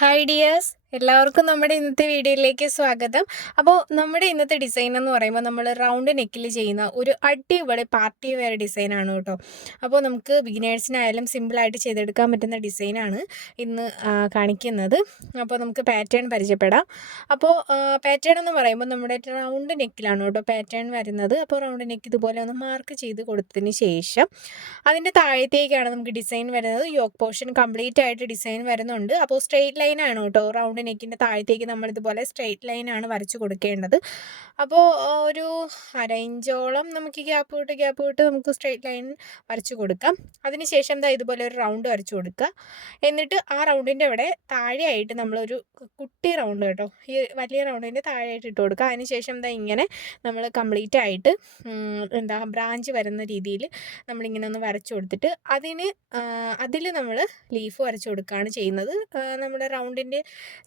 Hi dears എല്ലാവർക്കും നമ്മുടെ ഇന്നത്തെ വീഡിയോയിലേക്ക് സ്വാഗതം. അപ്പോൾ നമ്മുടെ ഇന്നത്തെ ഡിസൈൻ എന്ന് പറയുമ്പോൾ നമ്മൾ റൗണ്ട് നെക്കിൽ ചെയ്യുന്ന ഒരു അടിപൊളി പാർട്ടി വെയർ ഡിസൈനാണ് കേട്ടോ. അപ്പോൾ നമുക്ക് ബിഗിനേഴ്സിനായാലും സിമ്പിളായിട്ട് ചെയ്തെടുക്കാൻ പറ്റുന്ന ഡിസൈനാണ് ഇന്ന് കാണിക്കുന്നത്. അപ്പോൾ നമുക്ക് പാറ്റേൺ പരിചയപ്പെടാം. അപ്പോൾ പാറ്റേൺ എന്ന് പറയുമ്പോൾ നമ്മുടെ റൗണ്ട് നെക്കിലാണ് കേട്ടോ പാറ്റേൺ വരുന്നത്. അപ്പോൾ റൗണ്ട് നെക്ക് ഇതുപോലെ ഒന്ന് മാർക്ക് ചെയ്ത് കൊടുത്തതിന് ശേഷം അതിന്റെ താഴത്തേക്കാണ് നമുക്ക് ഡിസൈൻ വരുന്നത്. യോക്ക് പോർഷൻ കംപ്ലീറ്റ് ആയിട്ട് ഡിസൈൻ വരുന്നുണ്ട്. അപ്പോൾ സ്ട്രെയിറ്റ് ലൈനാണ് കേട്ടോ റൗണ്ട് നെക്കിന്റെ താഴത്തേക്ക് നമ്മൾ ഇതുപോലെ സ്ട്രെയിറ്റ് ലൈനാണ് വരച്ച് കൊടുക്കേണ്ടത്. അപ്പോൾ ഒരു അര ഇഞ്ചോളം നമുക്ക് ഗ്യാപ്പ് വിട്ട് ഗ്യാപ്പ് വിട്ട് നമുക്ക് സ്ട്രെയിറ്റ് ലൈൻ വരച്ച് കൊടുക്കാം. അതിനുശേഷം ദാ ഇതുപോലെ ഒരു റൗണ്ട് വരച്ച് കൊടുക്കുക. എന്നിട്ട് ആ റൗണ്ടിന്റെ അവിടെ താഴെയായിട്ട് നമ്മളൊരു കുട്ടി റൗണ്ട് കേട്ടോ ഈ വലിയ റൗണ്ടിന്റെ താഴെയായിട്ട് ഇട്ട് കൊടുക്കുക. അതിനുശേഷം ദാ ഇങ്ങനെ നമ്മൾ കംപ്ലീറ്റ് ആയിട്ട് എന്താ ബ്രാഞ്ച് വരുന്ന രീതിയിൽ നമ്മളിങ്ങനെ ഒന്ന് വരച്ച് കൊടുത്തിട്ട് അതിന് അതിൽ നമ്മൾ ലീഫ് വരച്ച് കൊടുക്കുകയാണ് ചെയ്യുന്നത്. നമ്മുടെ റൗണ്ടിന്റെ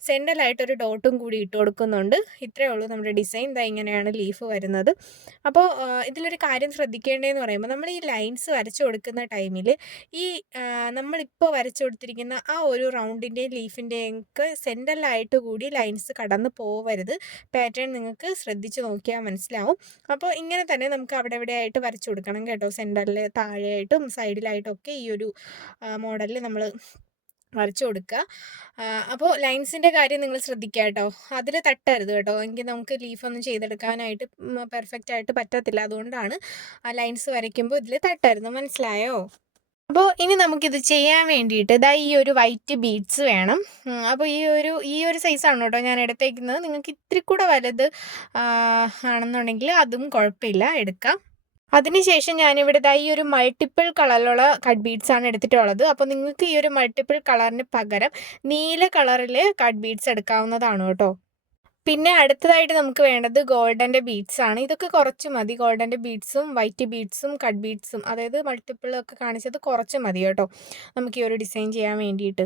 സെന്ററിലായിട്ട് ഒരു ഡോട്ടും കൂടി ഇട്ട് കൊടുക്കുന്നുണ്ട്. ഇത്രയേ ഉള്ളൂ നമ്മുടെ ഡിസൈൻ. ഇതാ ഇങ്ങനെയാണ് ലീഫ് വരുന്നത്. അപ്പോൾ ഇതിലൊരു കാര്യം ശ്രദ്ധിക്കേണ്ടതെന്ന് പറയുമ്പോൾ നമ്മൾ ഈ ലൈൻസ് വരച്ചു കൊടുക്കുന്ന ടൈമിൽ ഈ നമ്മളിപ്പോൾ വരച്ചു കൊടുത്തിരിക്കുന്ന ആ ഒരു റൗണ്ടിന്റെയും ലീഫിന്റെയും ഒക്കെ സെന്ററിലായിട്ട് കൂടി ലൈൻസ് കടന്ന് പോവരുത്. പാറ്റേൺ നിങ്ങൾക്ക് ശ്രദ്ധിച്ച് നോക്കിയാൽ മനസ്സിലാവും. അപ്പോൾ ഇങ്ങനെ തന്നെ നമുക്ക് അവിടെ ഇവിടെ ആയിട്ട് വരച്ചു കൊടുക്കണം കേട്ടോ. സെന്ററിൽ താഴെയായിട്ടും സൈഡിലായിട്ടും ഒക്കെ ഈ ഒരു മോഡലിൽ നമ്മൾ വരച്ചു കൊടുക്കുക. അപ്പോൾ ലൈൻസിന്റെ കാര്യം നിങ്ങൾ ശ്രദ്ധിക്കുക കേട്ടോ. അതിൽ തട്ടരുത് കേട്ടോ. എങ്കിൽ നമുക്ക് ലീഫൊന്നും ചെയ്തെടുക്കാനായിട്ട് പെർഫെക്റ്റ് ആയിട്ട് പറ്റത്തില്ല. അതുകൊണ്ടാണ് ആ ലൈൻസ് വരയ്ക്കുമ്പോൾ ഇതിൽ തട്ടരുത്. മനസ്സിലായോ? അപ്പോൾ ഇനി നമുക്കിത് ചെയ്യാൻ വേണ്ടിയിട്ട് ഇതാ ഈ ഒരു വൈറ്റ് ബീഡ്സ് വേണം. അപ്പോൾ ഈ ഒരു ഈ ഒരു സൈസാണ് കേട്ടോ ഞാൻ എടുത്തേക്കുന്നത്. നിങ്ങൾക്ക് ഇത്തിരി കൂടെ വലുത് ആണെന്നുണ്ടെങ്കിൽ അതും കുഴപ്പമില്ല. എടുക്കാം. അതിനുശേഷം ഞാനിവിടെ ദാ ഈ ഒരു മൾട്ടിപ്പിൾ കളറിലുള്ള കട്ട് ബീഡ്സ് ആണ് എടുത്തിട്ടുള്ളത്. അപ്പോൾ നിങ്ങൾക്ക് ഈ ഒരു മൾട്ടിപ്പിൾ കളറിന് പകരം നീല കളറിൽ കട്ട് ബീഡ്സ് എടുക്കാവുന്നതാണ് കേട്ടോ. പിന്നെ അടുത്തതായിട്ട് നമുക്ക് വേണ്ടത് ഗോൾഡന്റെ ബീഡ്സ് ആണ്. ഇതൊക്കെ കുറച്ച് മതി. ഗോൾഡന്റെ ബീഡ്സും വൈറ്റ് ബീഡ്സും കട്ട് ബീഡ്സും അതായത് മൾട്ടിപ്പിൾ ഒക്കെ കാണിച്ചത് കുറച്ച് മതി കേട്ടോ. നമുക്ക് ഈ ഒരു ഡിസൈൻ ചെയ്യാൻ വേണ്ടിയിട്ട്.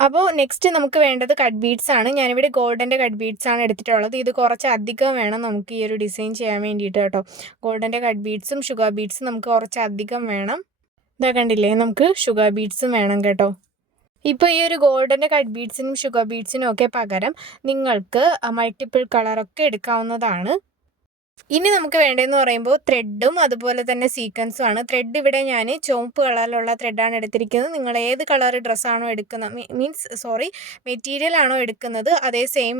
അപ്പോൾ നെക്സ്റ്റ് നമുക്ക് വേണ്ടത് കട്ട് ബീഡ്സ് ആണ്. ഞാനിവിടെ ഗോൾഡന്റെ കട്ട് ബീഡ്സ് ആണ് എടുത്തിട്ടുള്ളത്. ഇത് കുറച്ച് അധികം വേണം നമുക്ക് ഈ ഒരു ഡിസൈൻ ചെയ്യാൻ വേണ്ടിയിട്ട് കേട്ടോ. ഗോൾഡന്റെ കട്ട് ബീഡ്സും ഷുഗർ ബീഡ്സും നമുക്ക് കുറച്ച് അധികം വേണം. ഇതാ കണ്ടില്ലേ? നമുക്ക് ഷുഗർ ബീഡ്സും വേണം കേട്ടോ. ഇപ്പോൾ ഈ ഒരു ഗോൾഡന്റെ കട്ട് ബീഡ്സിനും ഷുഗർ ബീഡ്സിനും ഒക്കെ പകരം നിങ്ങൾക്ക് മൾട്ടിപ്പിൾ കളറൊക്കെ എടുക്കാവുന്നതാണ്. ഇനി നമുക്ക് വേണ്ടതെന്ന് പറയുമ്പോൾ ത്രെഡും അതുപോലെ തന്നെ സീക്വൻസും ആണ്. ത്രെഡ് ഇവിടെ ഞാൻ ചുവപ്പ് കളറിലുള്ള ത്രെഡാണ് എടുത്തിരിക്കുന്നത്. നിങ്ങൾ ഏത് കളർ ഡ്രസ്സാണോ എടുക്കുന്നത് മീൻസ് സോറി മെറ്റീരിയൽ ആണോ എടുക്കുന്നത് അതേ സെയിം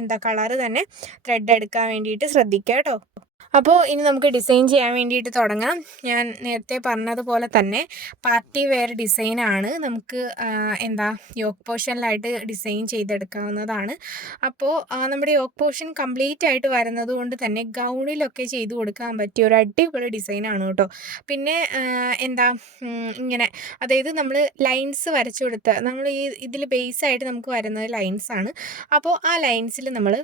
എന്താ കളർ തന്നെ ത്രെഡ് എടുക്കാൻ വേണ്ടിയിട്ട് ശ്രദ്ധിക്കുക കേട്ടോ. അപ്പോൾ ഇനി നമുക്ക് ഡിസൈൻ ചെയ്യാൻ വേണ്ടിയിട്ട് തുടങ്ങാം. ഞാൻ നേരത്തെ പറഞ്ഞതുപോലെ തന്നെ പാർട്ടി വെയർ ഡിസൈനാണ് നമുക്ക് എന്താ യോക്ക് പോർഷനിലായിട്ട് ഡിസൈൻ ചെയ്തെടുക്കാവുന്നതാണ്. അപ്പോൾ നമ്മുടെ യോക്ക് പോർഷൻ കംപ്ലീറ്റ് ആയിട്ട് വരുന്നത് കൊണ്ട് തന്നെ ഗൗണിലൊക്കെ ചെയ്ത് കൊടുക്കാൻ പറ്റിയ ഒരു അടിപൊളി ഡിസൈനാണ് കേട്ടോ. പിന്നെ എന്താ ഇങ്ങനെ അതായത് നമ്മൾ ലൈൻസ് വരച്ചു കൊടുത്ത നമ്മൾ ഈ ഇതിൽ ബേസായിട്ട് നമുക്ക് വരുന്നത് ലൈൻസാണ് അപ്പോൾ ആ ലൈൻസിൽ നമ്മൾ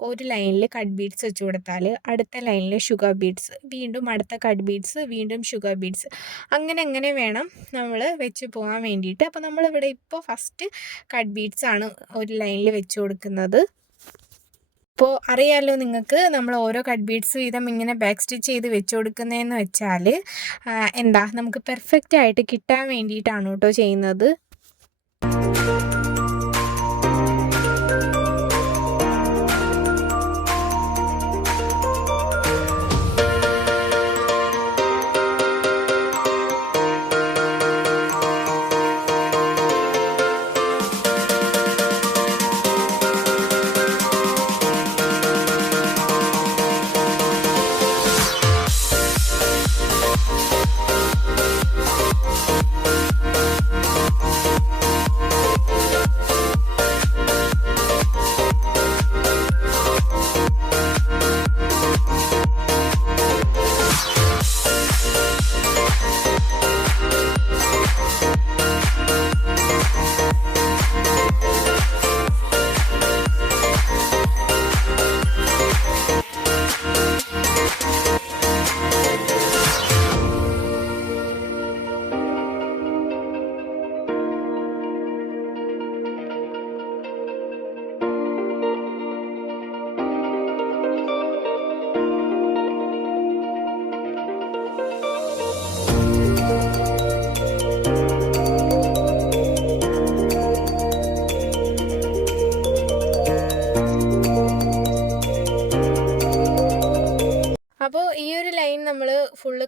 ഒരു ലൈനിൽ കട്ട് ബീഡ്സ് വെച്ച് കൊടുത്താൽ അടുത്ത ലൈനിൽ ഷുഗർ ബീഡ്സ് വീണ്ടും അടുത്ത കട്ട് ബീഡ്സ് വീണ്ടും ഷുഗർ ബീഡ്സ്. അങ്ങനെ അങ്ങനെ വേണം നമ്മൾ വെച്ച് പോകാൻ വേണ്ടിയിട്ട്. അപ്പോൾ നമ്മളിവിടെ ഇപ്പോൾ ഫസ്റ്റ് കട്ട് ബീഡ്സ് ആണ് ഒരു ലൈനിൽ വെച്ച് കൊടുക്കുന്നത്. അപ്പോൾ അറിയാലോ നിങ്ങൾക്ക് നമ്മൾ ഓരോ കട്ട് ബീഡ്സ് വീതം ഇങ്ങനെ ബാക്ക് സ്റ്റിച്ച് ചെയ്ത് വെച്ച് കൊടുക്കുന്നതെന്ന് വെച്ചാൽ എന്താ നമുക്ക് പെർഫെക്റ്റ് ആയിട്ട് കിട്ടാൻ വേണ്ടിയിട്ടാണ് കേട്ടോ ചെയ്യുന്നത്.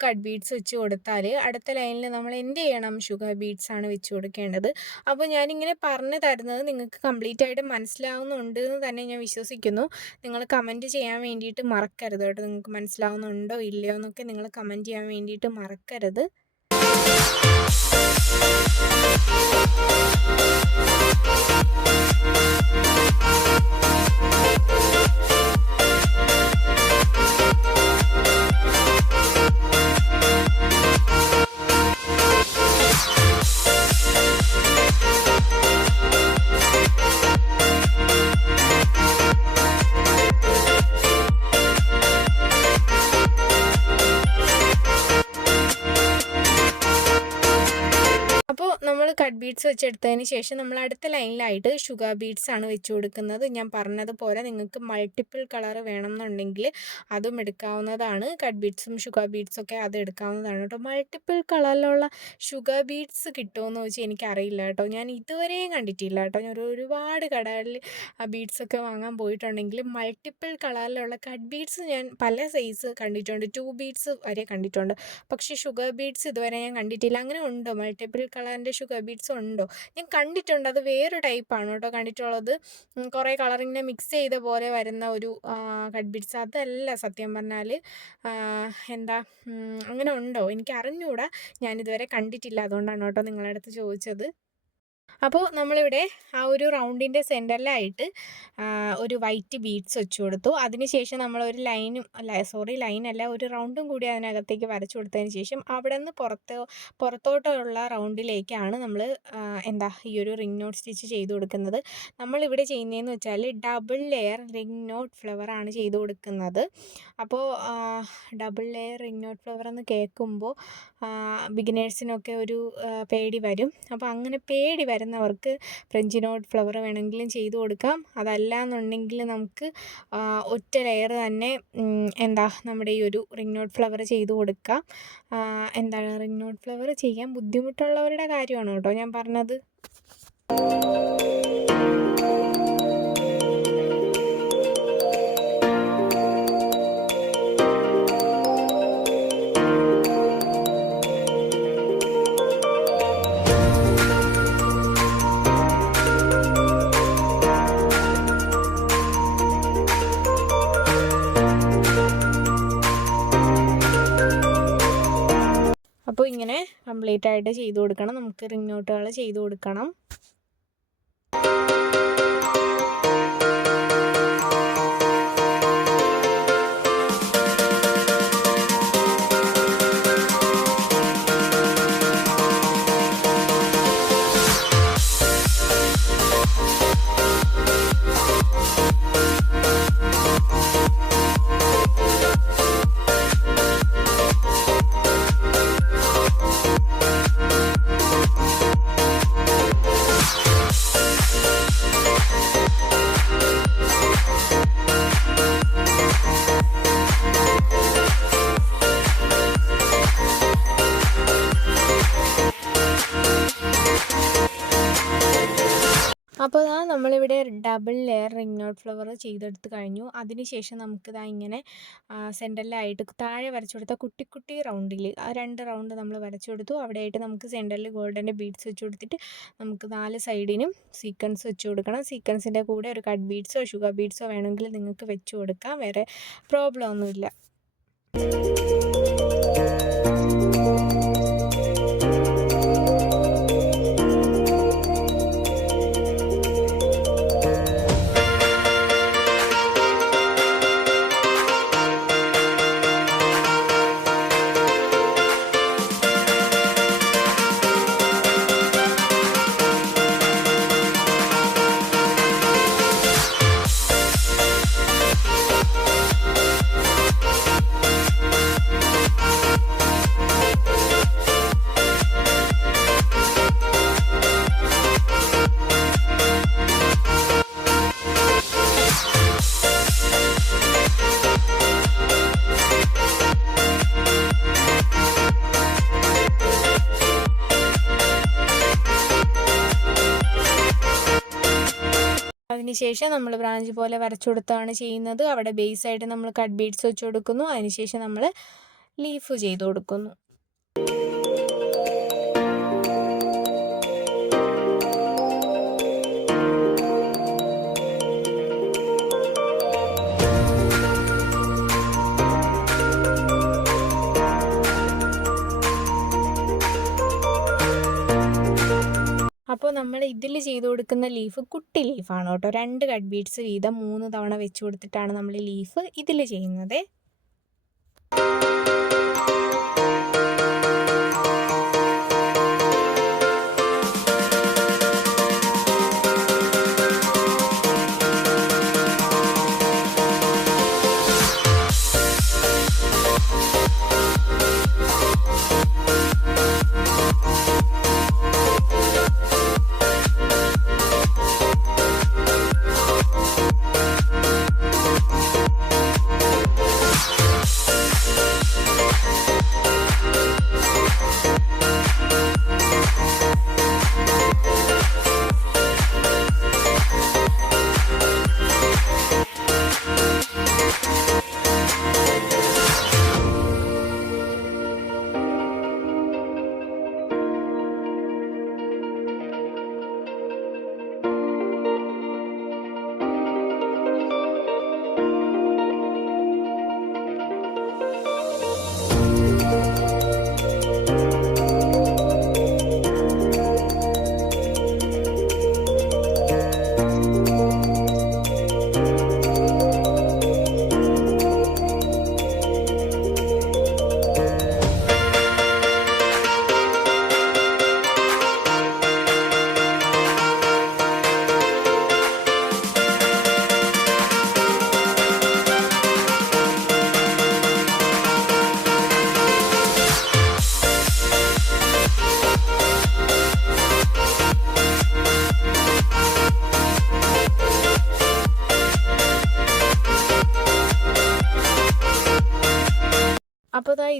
കട്ട് ബീഡ്സ് വെച്ച് കൊടുത്താൽ അടുത്ത ലൈനിൽ നമ്മൾ എന്ത് ചെയ്യണം? ഷുഗർ ബീഡ്സ് ആണ് വെച്ച് കൊടുക്കേണ്ടത്. അപ്പോൾ ഞാനിങ്ങനെ പറഞ്ഞു തരുന്നത് നിങ്ങൾക്ക് കംപ്ലീറ്റ് ആയിട്ട് മനസ്സിലാവുന്നുണ്ട് എന്ന് തന്നെ ഞാൻ വിശ്വസിക്കുന്നു. നിങ്ങൾ കമന്റ് ചെയ്യാൻ വേണ്ടിയിട്ട് മറക്കരുത് കേട്ടോ. നിങ്ങൾക്ക് മനസ്സിലാവുന്നുണ്ടോ? ഇല്ലയോ എന്നൊക്കെ നിങ്ങൾ കമന്റ് ചെയ്യാൻ വേണ്ടിയിട്ട് മറക്കരുത്. അപ്പോൾ ബീഡ്സ് വെച്ചെടുത്തതിന് ശേഷം നമ്മൾ അടുത്ത ലൈനിലായിട്ട് ഷുഗർ ബീഡ്സ് ആണ് വെച്ച് കൊടുക്കുന്നത്. ഞാൻ പറഞ്ഞതുപോലെ നിങ്ങൾക്ക് മൾട്ടിപ്പിൾ കളർ വേണമെന്നുണ്ടെങ്കിൽ അതും എടുക്കാവുന്നതാണ്. കട്ട് ബീഡ്സും ഷുഗർ ബീഡ്സും ഒക്കെ അത് എടുക്കാവുന്നതാണ് കേട്ടോ. മൾട്ടിപ്പിൾ കളറിലുള്ള ഷുഗർ ബീഡ്സ് കിട്ടുമെന്ന് വെച്ചാൽ എനിക്കറിയില്ല കേട്ടോ. ഞാൻ ഇതുവരെയും കണ്ടിട്ടില്ല കേട്ടോ. ഞാൻ ഒരു ഒരുപാട് കടകളിൽ ബീഡ്സ് ഒക്കെ വാങ്ങാൻ പോയിട്ടുണ്ടെങ്കിൽ മൾട്ടിപ്പിൾ കളറിലുള്ള കട്ട് ബീഡ്സ് ഞാൻ പല സൈസ് കണ്ടിട്ടുണ്ട്. ടു ബീഡ്സ് വരെ കണ്ടിട്ടുണ്ട്. പക്ഷേ ഷുഗർ ബീഡ്സ് ഇതുവരെ ഞാൻ കണ്ടിട്ടില്ല. അങ്ങനെ ഉണ്ടോ? മൾട്ടിപ്പിൾ കളറിന്റെ ഷുഗർ ബീഡ്സ് ഉണ്ടോ? ഞാൻ കണ്ടിട്ടുണ്ട്. അത് വേറെ ടൈപ്പാണ് കേട്ടോ. കണ്ടിട്ടുള്ളത് കുറേ കളറിങ്ങനെ മിക്സ് ചെയ്ത പോലെ വരുന്ന ഒരു കട്ട് ബീഡ്സ് അതല്ല സത്യം പറഞ്ഞാൽ എന്താ അങ്ങനെ ഉണ്ടോ? എനിക്ക് അറിഞ്ഞുകൂടാ ഞാനിതുവരെ കണ്ടിട്ടില്ല. അതുകൊണ്ടാണ് കേട്ടോ അടുത്ത് ചോദിച്ചത്. അപ്പോൾ നമ്മളിവിടെ ആ ഒരു റൗണ്ടിന്റെ സെന്ററിലായിട്ട് ഒരു വൈറ്റ് ബീഡ്സ് വെച്ച് കൊടുത്തു. അതിനുശേഷം നമ്മളൊരു ലൈനും അല്ല സോറി ലൈനല്ല ഒരു റൗണ്ടും കൂടി അതിനകത്തേക്ക് വരച്ചു കൊടുത്തതിന് ശേഷം അവിടെ നിന്ന് പുറത്ത് പുറത്തോട്ടുള്ള റൗണ്ടിലേക്കാണ് നമ്മൾ എന്താ ഈ ഒരു റിംഗ് നോട്ട് സ്റ്റിച്ച് ചെയ്ത് കൊടുക്കുന്നത്. നമ്മളിവിടെ ചെയ്യുന്നതെന്ന് വെച്ചാൽ double layer ring knot flower ആണ് ചെയ്ത് കൊടുക്കുന്നത്. അപ്പോൾ double layer ring knot flower എന്ന് കേൾക്കുമ്പോൾ ബിഗിനേഴ്സിനൊക്കെ ഒരു പേടി വരും. അപ്പോൾ അങ്ങനെ പേടി വരുന്നവർക്ക് ഫ്രഞ്ച് നോട്ട് ഫ്ലവർ വേണമെങ്കിലും ചെയ്തു കൊടുക്കാം. അതല്ല എന്നുണ്ടെങ്കിൽ നമുക്ക് ഒറ്റ ലെയർ തന്നെ എന്താ നമ്മുടെ ഈ ഒരു റിംഗ് നോട്ട് ഫ്ലവർ ചെയ്തു കൊടുക്കാം. എന്താണ് റിംഗ് നോട്ട് ഫ്ലവർ ചെയ്യാൻ ബുദ്ധിമുട്ടുള്ളവരുടെ കാര്യമാണ് കേട്ടോ ഞാൻ പറഞ്ഞത്? കംപ്ലീറ്റ് ആയിട്ട് ചെയ്തു കൊടുക്കണം. നമുക്ക് റിംഗ് നോട്ടുകൾ ചെയ്ത് കൊടുക്കണം. Double layer ring knot flower ചെയ്തെടുത്ത് കഴിഞ്ഞു. അതിനുശേഷം നമുക്കിതാ ഇങ്ങനെ സെന്ററിലായിട്ട് താഴെ വരച്ചു കൊടുത്ത കുട്ടി കുട്ടി റൗണ്ടിൽ ആ രണ്ട് റൗണ്ട് നമ്മൾ വരച്ചു കൊടുത്തു അവിടെയായിട്ട് നമുക്ക് സെന്ററിൽ ഗോൾഡന്റെ ബീഡ്സ് വെച്ച് കൊടുത്തിട്ട് നമുക്ക് നാല് സൈഡിനും സീക്വൻസ് വെച്ച് കൊടുക്കണം സീക്വൻസിന്റെ കൂടെ ഒരു കട്ട് ബീഡ്സോ ഷുഗർ ബീഡ്സോ വേണമെങ്കിൽ നിങ്ങൾക്ക് വെച്ച് കൊടുക്കാം വേറെ പ്രോബ്ലം ഒന്നുമില്ല. അതിനുശേഷം നമ്മൾ ബ്രാഞ്ച് പോലെ വരച്ചു കൊടുത്താണ് ചെയ്യുന്നത്. അവിടെ ബേസ് ആയിട്ട് നമ്മൾ കട്ട് ബീഡ്സ് വെച്ച് കൊടുക്കുന്നു. അതിനുശേഷം നമ്മൾ ലീഫ് ചെയ്ത് കൊടുക്കുന്നു. അപ്പോൾ നമ്മൾ ഇതിൽ ചെയ്ത് കൊടുക്കുന്ന ലീഫ് കുട്ടി ലീഫാണ് കേട്ടോ രണ്ട് കട്ട് ബീഡ്സ് വീതം മൂന്ന് തവണ വെച്ച് കൊടുത്തിട്ടാണ് നമ്മൾ ലീഫ് ഇതിൽ ചെയ്യുന്നത്.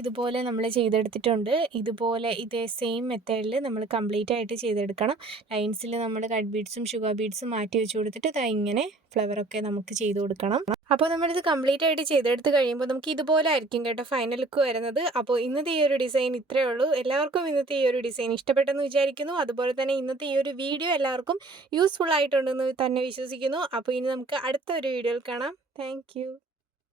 ഇതുപോലെ നമ്മൾ ചെയ്തെടുത്തിട്ടുണ്ട്. ഇതുപോലെ ഇതേ സെയിം മെത്തേഡിൽ നമ്മൾ കംപ്ലീറ്റ് ആയിട്ട് ചെയ്തെടുക്കണം. ലൈൻസിൽ നമ്മൾ കട്ട് ബീഡ്സും ഷുഗർ ബീഡ്സും മാറ്റി വെച്ച് കൊടുത്തിട്ട് ദാ ഇങ്ങനെ ഫ്ലവറൊക്കെ നമുക്ക് ചെയ്ത് കൊടുക്കണം. അപ്പോൾ നമ്മളിത് കംപ്ലീറ്റ് ആയിട്ട് ചെയ്തെടുത്ത് കഴിയുമ്പോൾ നമുക്ക് ഇതുപോലെ ആയിരിക്കും കേട്ടോ ഫൈനൽ ലുക്ക് വരുന്നത്. അപ്പോൾ ഇന്നത്തെ ഈ ഒരു ഡിസൈൻ ഇത്രയേ ഉള്ളൂ. എല്ലാവർക്കും ഇന്നത്തെ ഈ ഒരു ഡിസൈൻ ഇഷ്ടപ്പെട്ടെന്ന് വിചാരിക്കുന്നു. അതുപോലെ തന്നെ ഇന്നത്തെ ഈ ഒരു വീഡിയോ എല്ലാവർക്കും യൂസ്ഫുൾ ആയിട്ടുണ്ടെന്ന് തന്നെ വിശ്വസിക്കുന്നു. അപ്പോൾ ഇനി നമുക്ക് അടുത്ത ഒരു വീഡിയോയിൽ കാണാം. താങ്ക്